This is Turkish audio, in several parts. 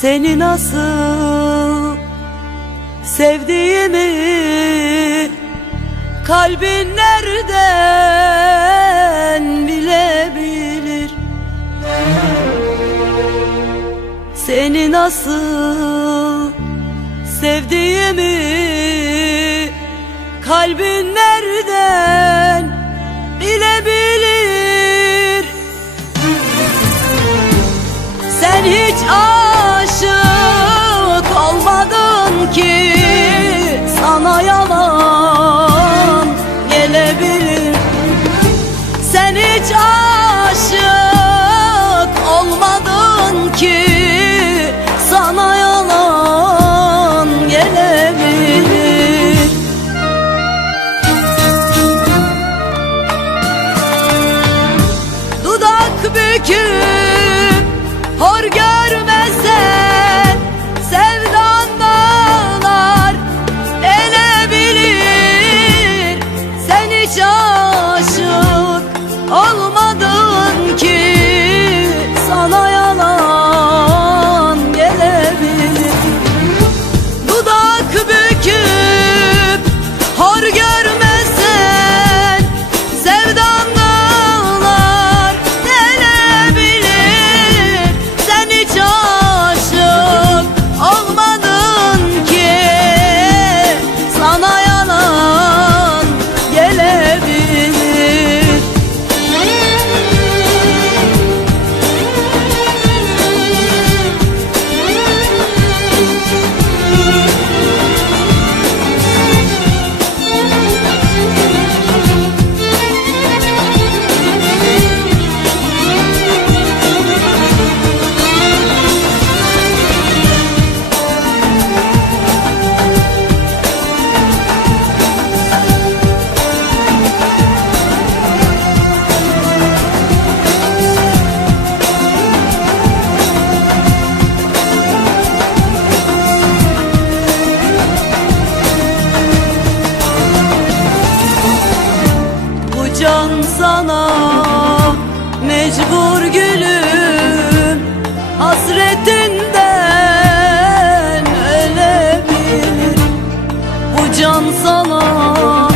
Seni nasıl sevdiğimi Kalbin nereden bilebilir? Seni nasıl sevdiğimi Kalbin nereden bilebilir? Sen hiç ağlamıyorsun mecbur gülüm Hasretinden ölebilir. Bu can sana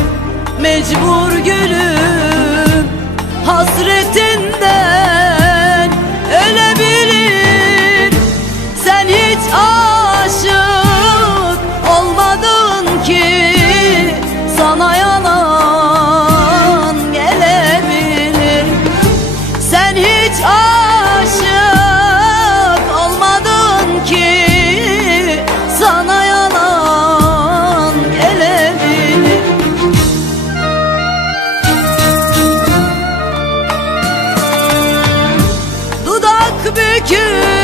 mecbur gülüm Hasretin you